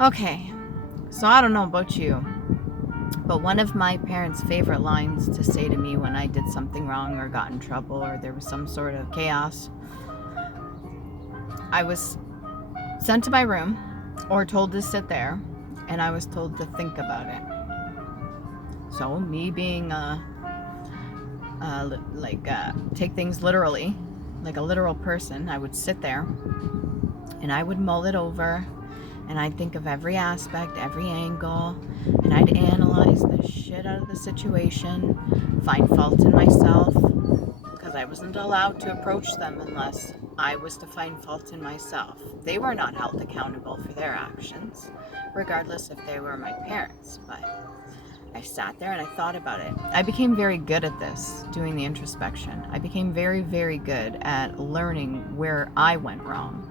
Okay, so I don't know about you, but one of my parents' favorite lines to say to me when I did something wrong or got in trouble or there was some sort of chaos, I was sent to my room or told to sit there, and I was told to think about it. So me being take things literally, like a literal person, I would sit there and I would mull it over, and I'd think of every aspect, every angle, and I'd analyze the shit out of the situation, find fault in myself, because I wasn't allowed to approach them unless I was to find fault in myself. They were not held accountable for their actions, regardless if they were my parents, but I sat there and I thought about it. I became very good at this, doing the introspection. I became very, very good at learning where I went wrong,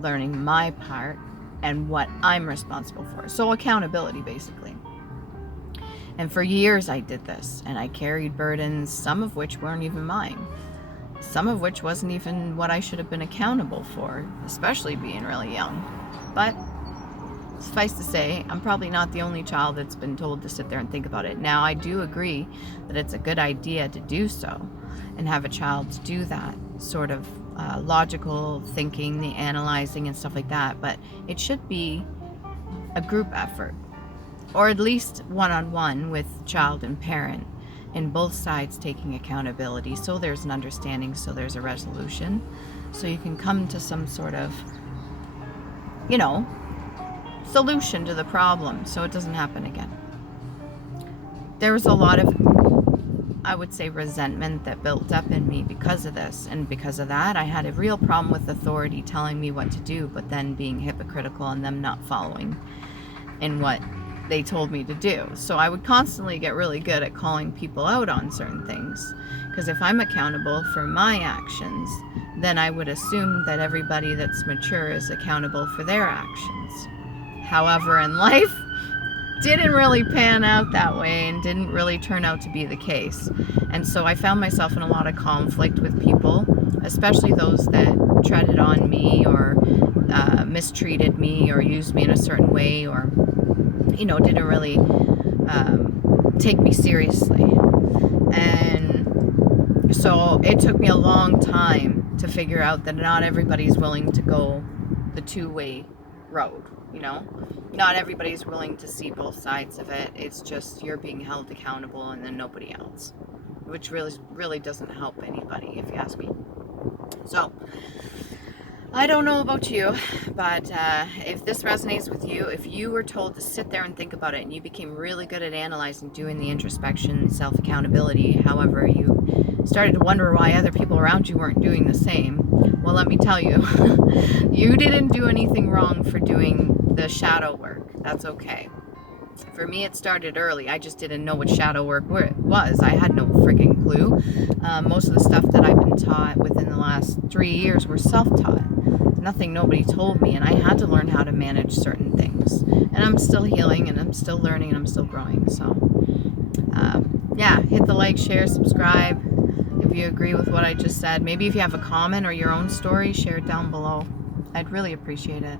learning my part and what I'm responsible for. So accountability, basically. And for years I did this, and I carried burdens, some of which weren't even mine, some of which wasn't even what I should have been accountable for, especially being really young. But suffice to say, I'm probably not the only child that's been told to sit there and think about it. Now, I do agree that it's a good idea to do so and have a child do that sort of logical thinking, the analyzing and stuff like that, but it should be a group effort, or at least one-on-one with child and parent, and both sides taking accountability, so there's an understanding, so there's a resolution, so you can come to some sort of, solution to the problem so it doesn't happen again. There was a lot of, I would say, resentment that built up in me because of this, and because of that I had a real problem with authority telling me what to do, but then being hypocritical and them not following in what they told me to do. So I would constantly get really good at calling people out on certain things, because if I'm accountable for my actions, then I would assume that everybody that's mature is accountable for their actions. However, in life, didn't really pan out that way and didn't really turn out to be the case. And so I found myself in a lot of conflict with people, especially those that treaded on me or mistreated me or used me in a certain way, or didn't really take me seriously. And so it took me a long time to figure out that not everybody's willing to go the two-way road. Not everybody's willing to see both sides of it. It's just you're being held accountable and then nobody else, which really doesn't help anybody, if you ask me. So I don't know about you, but if this resonates with you, if you were told to sit there and think about it and you became really good at analyzing, doing the introspection and self-accountability, however, you started to wonder why other people around you weren't doing the same, well, let me tell you, you didn't do anything wrong for doing the shadow work. That's okay. For me, it started early. I just didn't know what shadow work was. I had no freaking clue. Most of the stuff that I've been taught within the last 3 years were self-taught. Nothing nobody told me, and I had to learn how to manage certain things. And I'm still healing, and I'm still learning, and I'm still growing. So, hit the like, share, subscribe. If you agree with what I just said, maybe if you have a comment or your own story, share it down below. I'd really appreciate it.